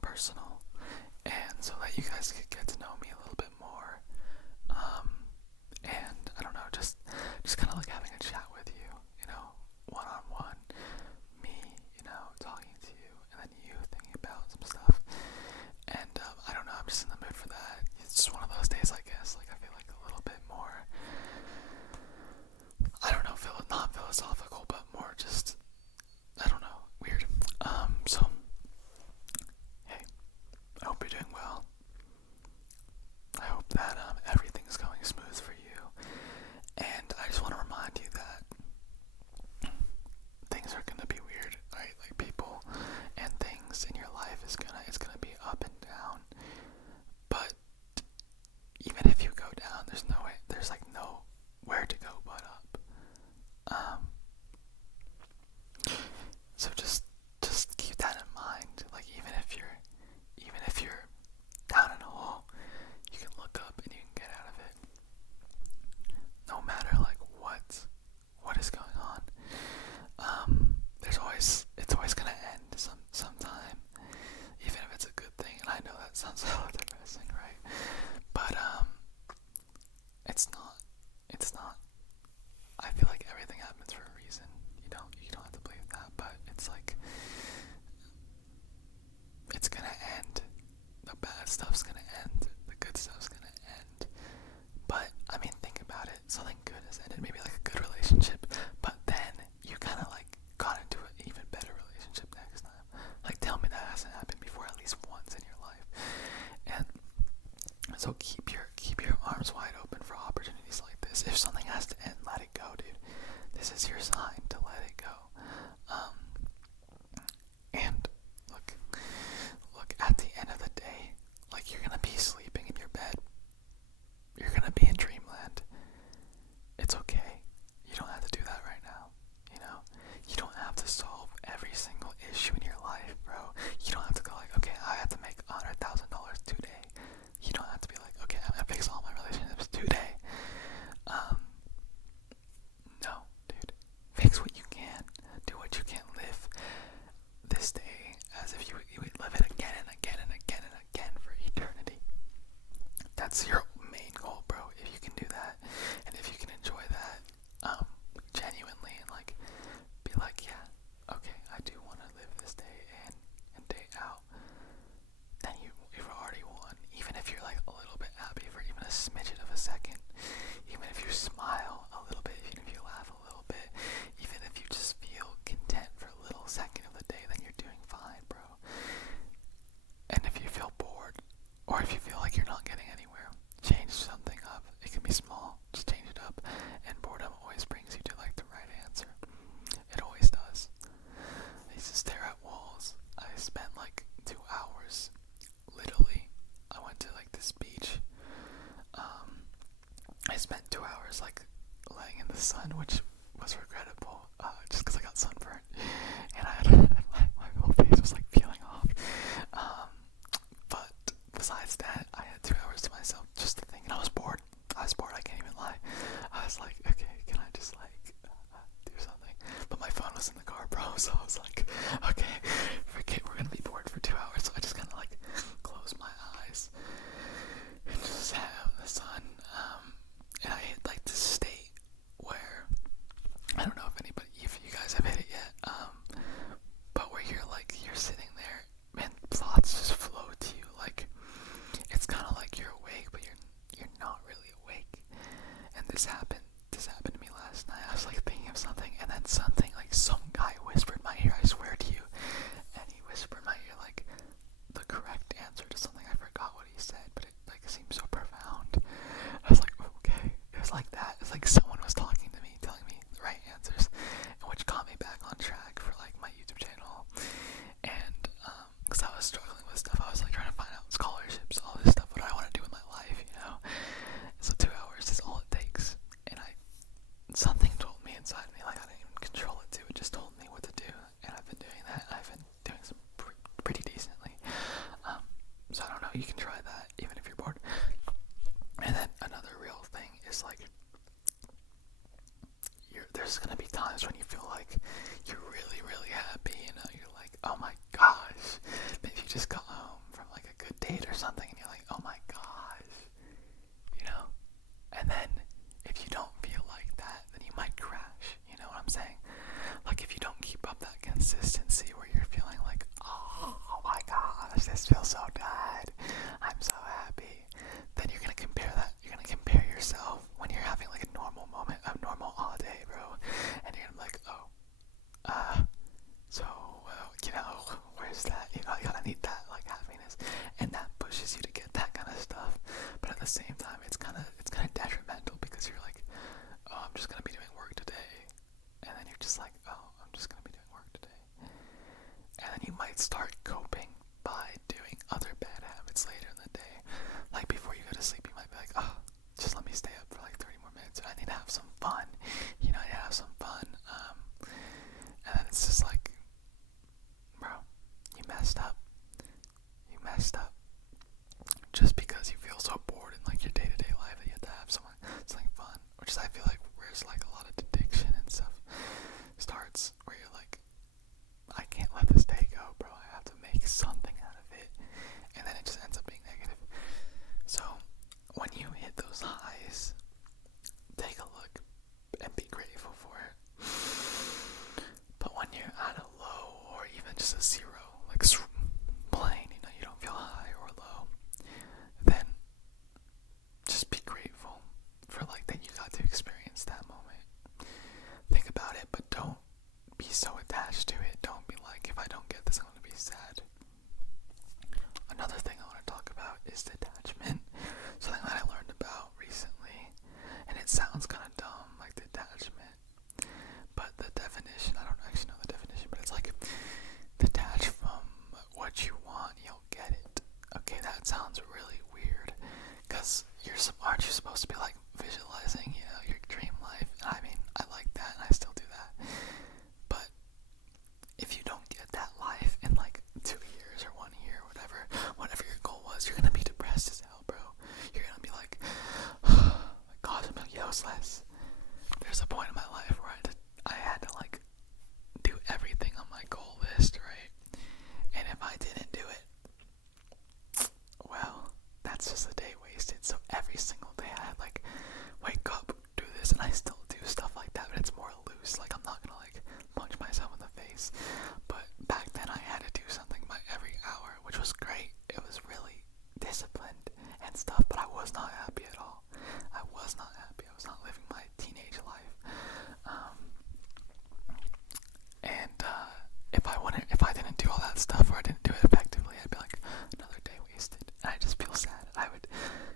personal, and so that you guys could get to know me a little bit more. And I don't know, just kind of like having a chat with you, one on one, me, talking to you, and then you thinking about some stuff. And I don't know, I'm just in the mood for that. It's just one of those days, I guess. Like I feel like a little bit more, I don't know, not philosophical, but more just, I don't know, weird. So hey, I hope you're doing well. I hope that everything's going smooth for you. And I just want to remind you that things are gonna be weird, right? Like people and things in your life it's gonna be up and down. But even if you go down, there's like nowhere to go but up. So just keep that in mind. Like even if you're down in a hole, you can look up and you can get out of it. No matter like what is going on. It's always gonna end sometime, even if it's a good thing. And I know that sounds hella depressing, right? But it's not. I feel like everything happens for a reason. You don't have to believe that, but it's like it's gonna end. The bad stuff's gonna end. The good stuff's gonna end. But I mean, think about it. Something good has ended. Maybe like a good relationship, but then you kind of like got into an even better relationship next time. Like, tell me that hasn't happened before at least once in your life. And so keep your arms wide open for opportunities like this. If something has to end, let it go, dude. This is your sign to let it go. And look, at the end of the day, like you're gonna be sleeping in your bed. You're gonna be in dreamland. It's okay. You don't have to do that right now. You don't have to solve every single issue in your life, bro. You don't have to go like, okay, I have to make $100,000 today. You don't have to be like, okay, I'm gonna fix all my relationships today. No, dude. Fix what you can. Do what you can. Live this day as if you would live it again and again and again and again for eternity. That's your main goal, bro. If you can do that, and if you can enjoy that, genuinely, and like, be like, yeah, okay, I do want to live this day in and day out, then you've already won. Even if you're like a little bit happy for even a smidgen of a second, even if you smile a little bit, even if you laugh a little bit, even if you just feel content for a little second of the day, then you're doing fine, bro. And if you feel bored, or if you feel like you're not getting anywhere, change something up. It can be small, just change it up. And boredom always brings you to like the right answer. It always does. I used to stare at walls. I spent like 2 hours, literally. I went to like this beach. I spent 2 hours like laying in the sun, which was regrettable, just because I got sunburned, and I had my whole face was like peeling off. But besides that, I had 2 hours to myself just to think, and I was bored. I can't even lie. I was like, okay, can I just like do something? But my phone was in the car, bro, so I was like, okay, forget we're gonna be bored for 2 hours. So I just kind of like closed my eyes and just sat out in the sun. And I hit like this state where I don't know if you guys have hit it yet, but where you're sitting there, man, thoughts just flow to you. Like it's kind of like you're awake, but you're not really awake. And this happened to me last night. I was like thinking of something, and then something like some guy whispered in my ear. I swear to you, start coping by doing other bad habits later in the day. Like before you go to sleep, you might be like, oh, just let me stay up for like 30 more minutes. I need to have some fun. You know, I need to have some fun. And then it's just like, bro, you messed up. You messed up. Just because you feel so bored in like your day-to-day life that you have to have something fun. Which is, I feel like, where's like a lot of addiction and stuff starts, where you're like, I can't let this day go, bro. I have to make something out of it. And then it just ends up being negative. So when you hit those highs, take a look and be grateful for it. But when you're at a low, or even just a zero, like plain, you know, you don't feel high or low, then just be grateful for like that you got to experience that moment. Think about it, but don't be so attached to it. Don't be like, if I don't get this, I'm going to be sad. Another thing I want to talk about is detachment. Something that I learned about recently, and it sounds kind of dumb, like detachment, but the definition, I don't actually know the definition, but it's like, detach from what you want, you'll get it. Okay, that sounds really weird, because aren't you supposed to be like visualizing, you know, your dream life? I mean, I like that, and I still do that, but if you don't get that life in like 2 years or 1 year or whatever your goal was, you're gonna be depressed as hell, bro. You're gonna be like, oh my god, I'm useless. There's a point in my life where I had to like do everything on my goal list, right? And if I didn't do it, well, that's just a day wasted. So every single day I had like, wake up, do this, and I still do stuff like that, but it's more loose. Like, I'm not gonna like punch myself in the face. But back then I had to do something by every hour, which was great. It was really disciplined and stuff, but I was not happy at all. I was not happy. I was not living my teenage life. If I didn't do all that stuff, or I didn't do it effectively, I'd be like, another day wasted. And I just feel sad. I would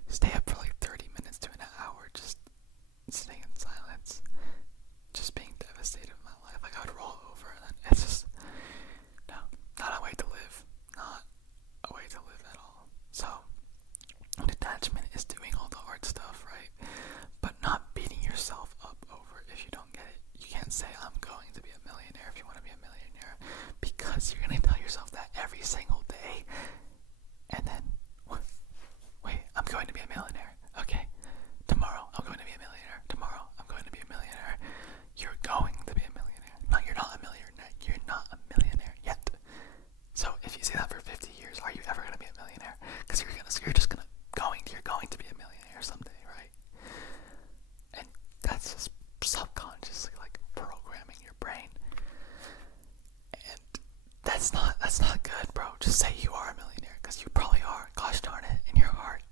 stay up for like 30 minutes to an hour, just sitting in silence, just being devastated with my life. Like, I would roll over, and then it's just, no, not a way to live. Not a way to live at all. So, detachment is doing all the hard stuff, right? But not beating yourself up over it if you don't get it. You can't say, I'm going to be a millionaire if you want to be a millionaire, because you're going to tell yourself that every single day. And then, wait, I'm going to be a millionaire. Okay, tomorrow I'm going to be a millionaire. Tomorrow I'm going to be a millionaire. You're going to be a millionaire. No, you're not a millionaire. You're not a millionaire yet. So if you say that for 50 years, are you ever going to be a millionaire? Because you're going to be a millionaire someday, right? And that's just subconsciously like programming your brain. And that's not good, bro. Just say you are a millionaire, because you probably are. Gosh darn it, in your heart.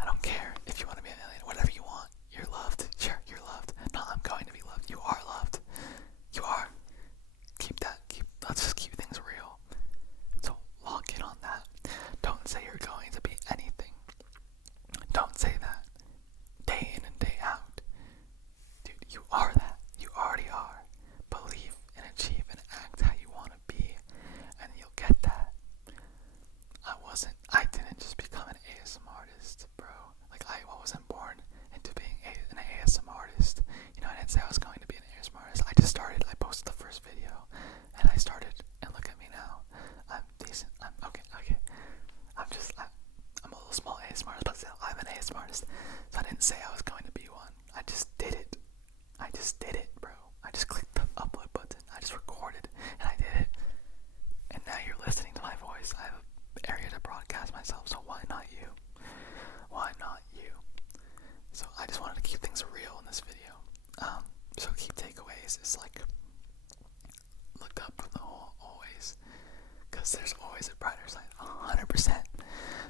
I don't care if you want to be a millionaire. Whatever you want. You're loved. Sure, you're loved. No, I'm going to be loved. You are loved. You are. Let's just keep things real. So lock in on that. Don't say you're going to be anything. Don't say that. Day in and day out. Dude, you are that. You already are. Believe and achieve and act how you want to be, and you'll get that. I didn't just become an ASMR artist, bro. Like, I wasn't born into being an ASMR artist. You know, I didn't say I was going to be an ASMR artist. I just started. I posted the first video, and I started, and look at me now. I'm decent. I'm okay. I'm a little small ASMR artist, but still, I'm an ASMR artist. So I didn't say I was going to be one. I just did it. Bro. I just clicked the upload button. I just recorded, and I did it. And now you're listening to my voice. I have an area to broadcast myself, so why not you? Why not you? So I just wanted to keep things real in this video. So key takeaways is like, look up from the hole always, because there's always a brighter side. 100%.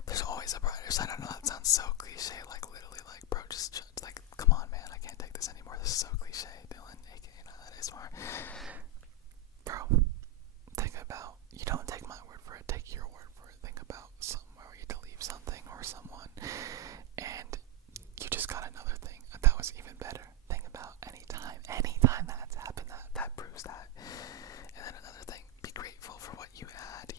There's always a brighter side. I know that sounds so cliche, like literally, like, bro, just like, come on, man, I can't take this anymore. This is so cliche. Dylan, aka Nylad ASMR. Bro, think about, you don't take my word for it, take your word for it. Think about somewhere where you had to leave something or someone, and you just got another thing that was even better. Think about anytime that's happened, that proves that. And then another thing, be grateful for what you had.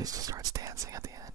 he just starts dancing at the end.